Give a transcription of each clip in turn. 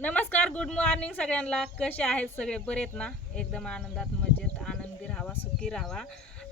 नमस्कार good morning सगळ्यांना. कसे आहेत सगळे? बरेत ना? एकदम आनंदात मजेत आनंदी राहावा सुखी राहावा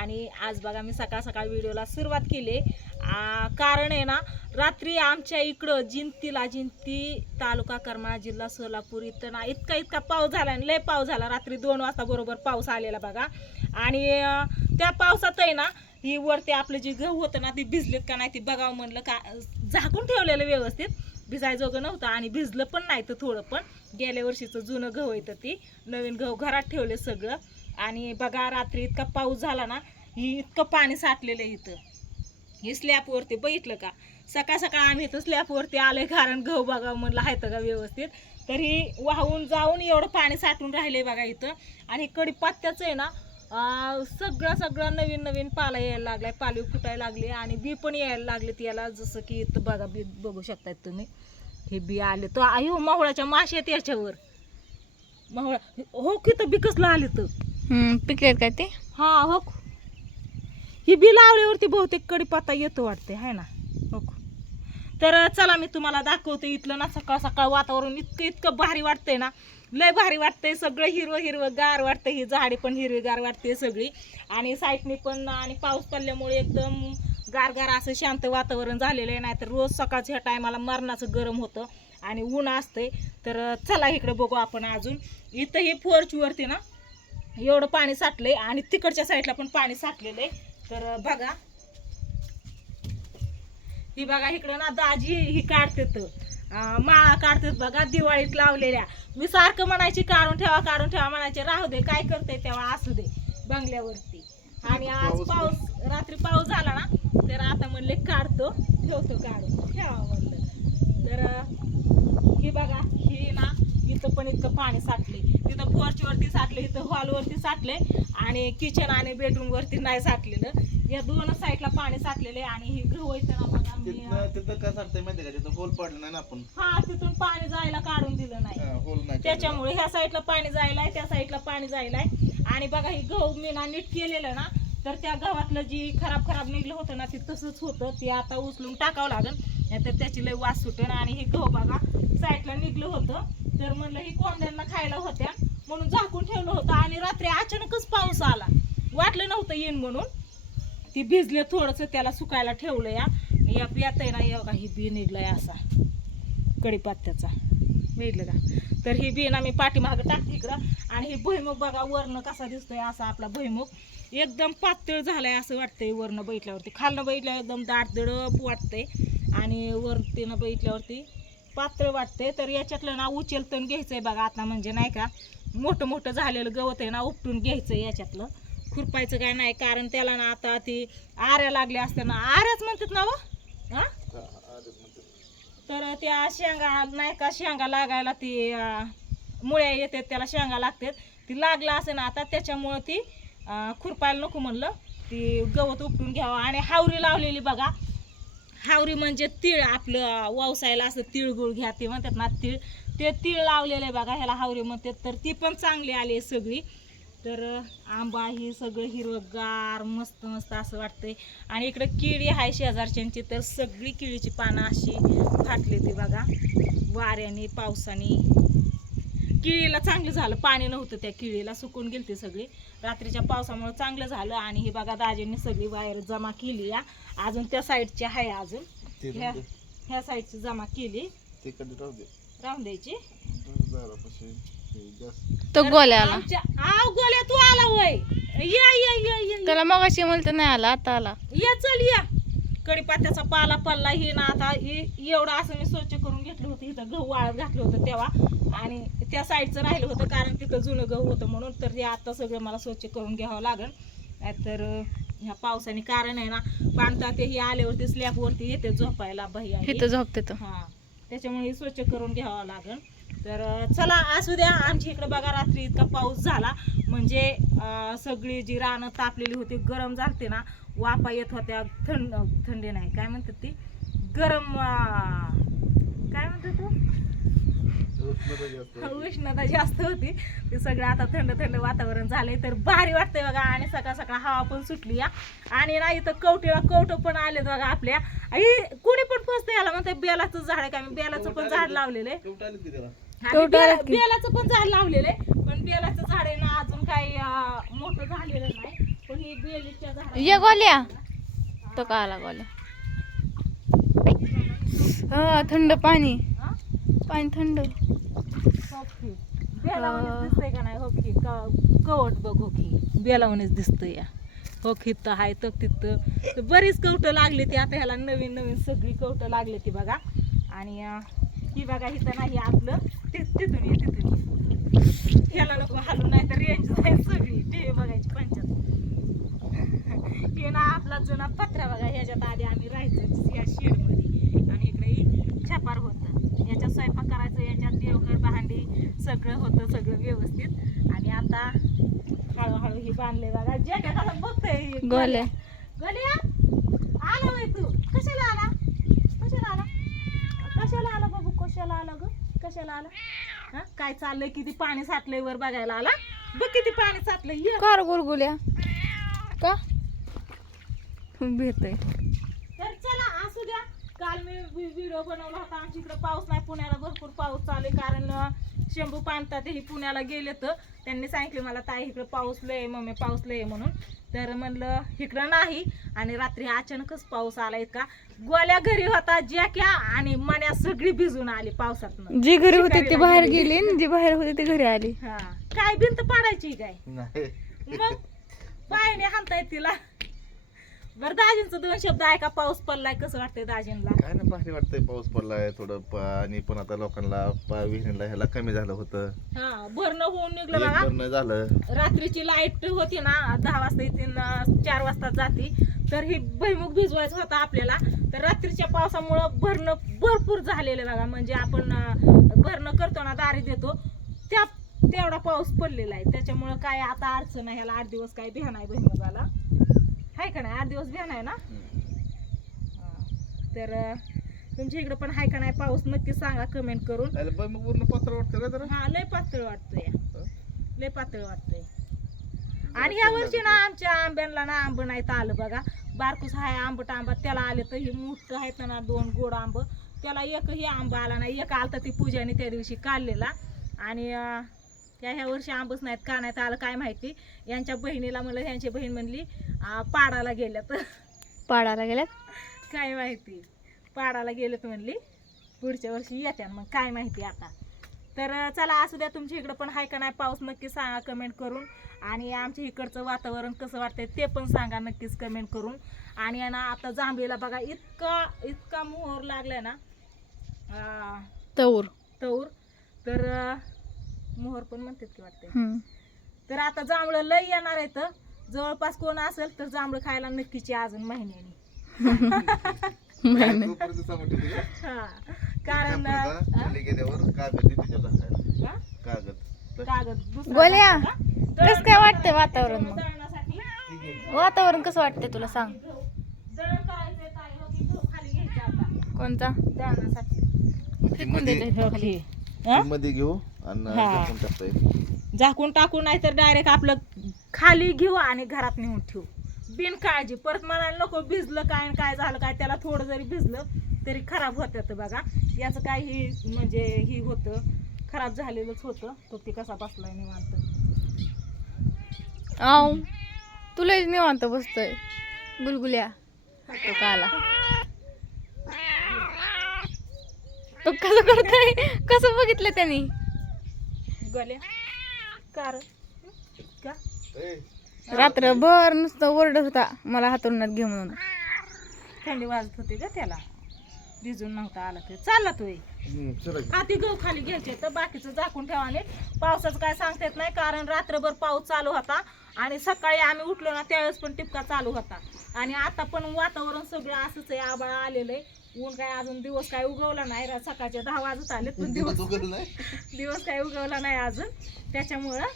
आणि आज बघा मी सकाळ सकाळ व्हिडिओला सुरुवात केली. आ, कारण आहे ना रात्री आमच्या इकडं जिंतीला जिंती तालुका करमाळा जिल्हा सोलापूर इथं ना इतका इतका पाऊस झाला आणि लय पाऊस झाला. रात्री दोन वाजता बरोबर पाऊस आलेला बघा. आणि त्या पावसात आहे ना ही वरती आपलं जे गहू होतं ना ती भिजलेत का नाही ती बघावं म्हणलं का झाकून ठेवलेलं व्यवस्थित. भिजायजोगं नव्हतं आणि भिजलं पण नाही तर थोडं पण. गेल्या वर्षीचं जुनं गहू येतं ती. नवीन गहू घरात ठेवले सगळं. आणि बघा रात्री इतका पाऊस झाला ना ही इतकं पाणी साठलेलं आहे इथं. हे स्लॅपवरती बघितलं का? सकाळ सकाळ आम्ही इथं स्लॅपवरती आलोय कारण गहू बघावं म्हणलं आहे का व्यवस्थित. तर ही वाहून जाऊन एवढं पाणी साठून राहिले बघा इथं. आणि कडीपत्त्याचं आहे ना सगळं सगळं नवीन नवीन पाला यायला लागलाय पालवी फुटायला लागली आणि बी पण यायला लागलेत याला जसं की इथं बघा बी बघू शकताय तुम्ही. हे बी आले तर आयो मावळाच्या माशी आहेत याच्यावर. मावळा हो की तर बी कसलं आले तर पिकलेत काय ते? हा हो. ही बी लावल्यावरती बहुतेक कडीपत्ता येतो वाटते हाय ना? हो. तर चला मी तुम्हाला दाखवते इथलं ना सकाळ सकाळ वातावरण इतकं इतकं भारी वाटतंय ना. लय भारी वाटतंय सगळं हिरवं हिरवं गार वाटतं ही झाडे पण हिरवीगार वाटते सगळी. आणि साईडने पण आणि पाऊस पडल्यामुळे एकदम गार गार असं शांत वातावरण झालेलं आहे. नाही तर रोज सकाळच्या टायमाला मरणाचं गरम होतं आणि ऊन असते तर चला इकडे बघू आपण अजून. इथं हे फोर्चवरती ना एवढं पाणी साठलंय आणि तिकडच्या साईडला पण पाणी साठलेलं आहे. तर बघा. ही बघा इकडं ना दाजी ही काढते तर माळा काढतात बघा दिवाळीत लावलेल्या. मी सारखं म्हणायची काढून ठेवा काढून ठेवा म्हणायचे. राहू दे काय करते तेव्हा असू दे बंगल्यावरती. आणि आज पाऊस रात्री पाऊस झाला ना तर आता म्हणले काढतो ठेवतो काढून. ठेवा म्हणलं. तर हे बघा हे ना इथं पण इतकं पाणी साठले. तिथं porch वरती साठले इथं hall वरती साठले. आणि किचन आणि बेडरूम वरती नाही साठलेलं. या दोन साईडला पाणी साठलेले आणि हे गहू ना तिथनं तिथं काय सांगताय माहितीये का? तिथं होल पडलं नाही ना आपण. हा तिथून पाणी जायला काढून दिलं नाही. हा, होल नाही त्याच्यामुळे ह्या साईडला पाणी जायलाय त्या साईडला पाणी जायलाय. आणि बघा ही गहू मी ना नीट केलेलं ना तर त्या गव्हातलं जी खराब खराब निघलं होतं ना ते तसंच होतं. ते आता उचलून टाकावं लागेल नाहीतर त्याची लय वास सुटेल. आणि हे गहू बघा साईडला निघलं होतं. तर म्हणलं ही कोंबड्यांना खायला होत्या. म्हणून झाकून ठेवलं होतं. आणि रात्री अचानकच पाऊस आला. वाटलं नव्हतं येईन म्हणून. ती भिजले थोडस त्याला सुकायला ठेवलं या. या पियात आहे ना हे ही बी निघलाय असा. कडीपत्त्याचा. बघितलं का? तर ही बीन आम्ही पाठीमागं टाकली इकडं. आणि हे भुईमुग बघा वर्ण कसा दिसतोय असा आपला भुईमुग. एकदम पातळ झालाय असं वाटतंय वर्ण बैठल्यावरती. खालनं बैठल्यावर एकदम दाट दडप वाटतंय. आणि वरतीनं बैठल्यावरती पातळ वाटतंय. तर याच्यातलं ना उचलतण घ्यायचंय बघा आता म्हणजे नाही का? मोठं मोठं झालेलं गवत आहे ना उपटून घ्यायचं याच्यातलं. खुरपायचं काय नाही कारण त्याला ना आता ती आऱ्या लागल्या असत्या ना. आऱ्याच म्हणतात ना व हा? तर त्या शेंगा नाही का शेंगा लागायला ती मुळ्या येतात त्याला शेंगा लागतात. ती लागलं असेल ना आता त्याच्यामुळं ती खुरपायला नको म्हणलं. ती गवत उपटून घ्यावं. आणि हावरी लावलेली बघा. हावरी म्हणजे तीळ आपलं व्यवसायाला असं तिळगुळ घ्या ते म्हणतात ना तीळ. ते तीळ लावलेलं आहे बघा ह्याला हावरी म्हणतात. तर ती पण चांगली आली आहे सगळी. तर आंबा ही सगळं हिरवगार मस्त मस्त असं वाटतंय. आणि इकडं किळी आहे शेजारच्यांची तर सगळी केळीची पानं अशी फाटली ती बघा. वाऱ्याने पावसाने. किळीला चांगलं झालं पाणी नव्हतं त्या किळीला सुकून गेलती सगळी. रात्रीच्या पावसामुळे चांगलं झालं आणि ही बघा दाजींनी सगळी वायर जमा केली या अजून त्या साईडची आहे अजून. ह्या ह्या साईडची जमा केली. राहून द्यायची. तो गोल्याला आमच्या आव गोल्या तू आला वय. या या या या. त्याला मगाशी म्हणलं नाही आला आता आला. या चल या. कडीपात्याचा पाला पडला ही ना आता ही एवढं असं मी स्वच्छ करून घेतलं होतं इथं गहू वाळत घातलं होतं तेव्हा. आणि त्या साईडचं राहिलं होतं कारण तिथं जुनं गहू होतं म्हणून. तर ते आता सगळं मला स्वच्छ करून घ्यावं लागेल. तर ह्या पावसाने कारण आहे ना पाणता ते ही आल्यावरती स्लॅबवरती येते झोपायला भैया. इथं झोपते तो. हा. त्याच्यामुळे हे स्वच्छ करून घ्यावं लागेल. तर चला असू द्या आमच्या इकडे बघा रात्री इतका पाऊस झाला. म्हणजे सगळी जी रानं तापलेली होती गरम झालते ना वाफा येत होत्या थंड थंडी नाही. काय म्हणतात ती? गरम काय म्हणतात तो? उष्णता जास्त होती. ते सगळं आता थंड थंड वातावरण झालंय. तर भारी वाटतंय बघा आणि सकाळ सकाळ हवा पण सुटली या आणि ना इथं कवटीला कवट पण आलेत बघा आपल्या. आई कोणी पण फसतं याला? म्हणते बेलाचं झाड आहे का? मी बेलाचं पण झाड लावलेलं आहे. की? बेलाचं पण झाड लावलेलं आहे. पण बेलाचं झाड आहे ना अजून काही अं, मोठं झालेलं नाही. पण ही बेलीच्या झाड ये गोल्या. तो का आला गोल्या? हा, थंड पाणी. पाणी थंड. बेलावणीच दिसतंय का नाही हो की कवट बघ हो की बेलावणीच दिसतंय या. हो तिथं हाय तर तिथं. तर बरीच कवटं लागली ती. आता ह्याला नवीन नवीन सगळी कवटं लागली ती बघा. आणि अं, ही बघा इथं नाही आपलं ति- तिथून ये तिथून. ये. ह्याला नको हालून नाही तर रेंज जाईल सगळी. टी बघायची पंचायत हे ना आपला जुना पत्रा बघा ह्याच्यात आधी आम्ही राहायचो या शेडमध्ये. आणि इकडे ही छपार होतं. याच्यात स्वयंपाक करायचं याच्यात देवघर भांडी सगळं होतं सगळं व्यवस्थित. आणि आता हळूहळू ही बांधले बघा. जे काय आता बघतोय. गोल्या. गलिया आला बाई तू. कशाला आला? कशाला आला? कशाला आला बाबू? कशाला आला ग? कशाला आला? हा? काय चाललंय? किती पाणी साठलंय वर बघायला आला? बघ किती पाणी साठलंय. ये. कार गुलगुल्या का? भेटतय. द्या काल मी व्हिडिओ बनवला होता. आमच्या इकडे पाऊस नाही पुण्याला भरपूर पाऊस चालू आहे. कारण शंभू पांता ते पुण्याला गेले तर त्यांनी सांगितले मला ताई इकडे पाऊस लय आहे, मम्मी पाऊस लय आहे म्हणून. तर म्हणलं इकडं नाही. आणि रात्री अचानकच पाऊस आला इतका. गोल्या घरी होता जॅक्या आणि मण्या सगळी भिजून आली पावसातनं. जी घरी होती ती बाहेर गेली. आणि जी बाहेर होती ती घरी आली. हा. काय भिंत पाडायची काय? नाही. मग पायाने हाणताय तिला. बरं दाजींचं दोन शब्द ऐका पाऊस पडलाय कसं वाटतंय दाजींना काय ना भारी वाटतंय पाऊस पडलाय थोडं पाणी पण आता लोकांना पा- विहिरीला ह्याला कमी झालं होतं. हा भरणं होऊन निघलं एक बघा. भरणं झालं. रात्रीची लाइट होती ना दहा वाजता इथून अं, चार वाजता जाती. तर ही भैमुख भिजवायचं होता आपल्याला. तर रात्रीच्या पावसामुळं भरणं भरपूर झालेलं बघा. म्हणजे आपण अं, भरणं करतो ना दारी देतो. त्या तेवढा पाऊस पडलेला आहे. त्याच्यामुळं काय आता अडचण आहे ह्याला आठ दिवस काय बिहान आहे भैमुगाला नाही आठ दिवस बिहान आहे ना. तर तुमच्या इकडं पण आहे का नाही पाऊस? नक्की सांगा कमेंट करून. पूर्ण पत्र वाटतं का जरा? हा लय पातळ वाटतोय. लय पातळ वाटतंय. आणि ह्या वर्षी ना आमच्या आंब्यांना ना आंब नाही तर आलं बघा. बारकूस हाय आंबट आंबा त्याला आले तर हे मोठं आहेत ना दोन गोड आंब. त्याला एकही आंबा आला नाही. एक आलता ती पूजाने त्या दिवशी काढलेला. आणि त्या ह्या वर्षी आंबच नाहीत का नाहीत आलं काय माहिती. यांच्या बहिणीला म्हणलं ह्यांची बहीण म्हणली पाडाला गेल्या तर पाडायला गेल्यात? काय माहिती? पाडाला गेलेत म्हणली. पुढच्या वर्षी येत्या मग. काय माहिती आता. तर चला असू द्या तुमच्या इकडं पण आहे का नाही पाऊस नक्की सांगा कमेंट करून. आणि आमच्या इकडचं वातावरण कसं वाटतंय ते पण सांगा नक्कीच कमेंट करून. आणि आहे ना आता जांभळीला बघा इतका इतका मोहर लागलाय ना. तौर तर अं, मोहर पण म्हणतात की वाटतंय. हम्म. तर आता जांभळं लय येणार आहे तर जवळपास कोण असेल तर जांभळं खायला नक्कीच या अजून महिन्याने? हा कारण कागद. हा? दुसरा गोल्या? कसं काय वाटतंय वातावरण मग? दळणासाठी वातावरण कसं वाटतंय तुला सांग. दळण ताई, हो की गहू खाली घ्यायचे आता कोणता दळणासाठी ती फेकून मध्ये देते हो की. हा? ती मध्ये घेऊ आणि हा. झाकून टाकता येईल. झाकून टाकून नाही तर डायरेक्ट आपलं खाली घेऊ आणि घरात नेऊन ठेवू बिन काळजी परत म्हणायला नको भिजलं काय काय झालं काय त्याला थोडं जरी भिजलं तरी खराब होतं बघा. याचं काय ही म्हणजे ही होतं खराब झालेलंच होतं. तो ती कसा बसलाय निवांत. आव तुला निवांत बसतोय. गुलगुल्या. तो का आला तो कसं करतोय? कसं बघितलं त्यांनी? गल्या कार. रात्रभर नुसतं ओरडत होता मला हातरुणात घे म्हणून. थंडी वाजत होती का त्याला. भिजून नव्हता आला ते चालला तो. हाती गहू खाली घ्यायचे तर बाकीचं झाकून ठेवाने पावसाचं काय सांगता येत नाही कारण रात्रभर पाऊस चालू होता आणि सकाळी आम्ही उठलो ना त्यावेळेस पण टिपका चालू होता. आणि आता पण वातावरण सगळं असंच आहे आबाळ आलेलं आहे. ऊन काय अजून दिवस काय उगवला नाही रा- सकाळचे दहा वाजत आले पण दिवस. दिवस काय उगवला नाही अजून. त्याच्यामुळं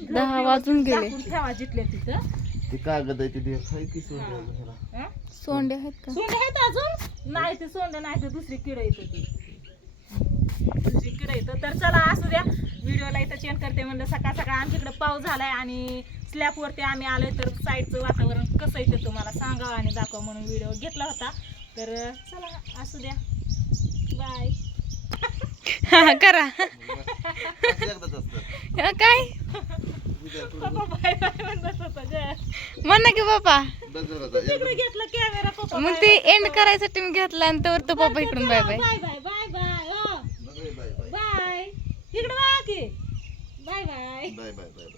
दहा वाजून गेले. ठेवा जिथले तिथं. ती कागद आहे ती. हाय की. हं? सोंडे आहेत का? सोंड आहेत अजून? नाही ते सोंड नाही ते दुसरी किड येते ती. इकडे येतं तर चला असू द्या. व्हिडिओला इथं चेंज करते म्हणलं सकाळ सकाळ आमच्याकडे पाऊस झालाय आणि स्लॅबवरती आम्ही आलोय तर साईडचं वातावरण कसं आहे ते तुम्हाला सांगावं आणि दाखवा म्हणून व्हिडिओ घेतला होता. तर चला असू द्या. बाय करा. असं एकदाच असतं हा, काय? म्हण ना की पप्पा. तिकडे मग ते एंड करायसाठी मी घेतला आणि तोवर तो पप्पा इकडून bye bye bye bye bye bye bye इकडे bye bye. Bye bye bye.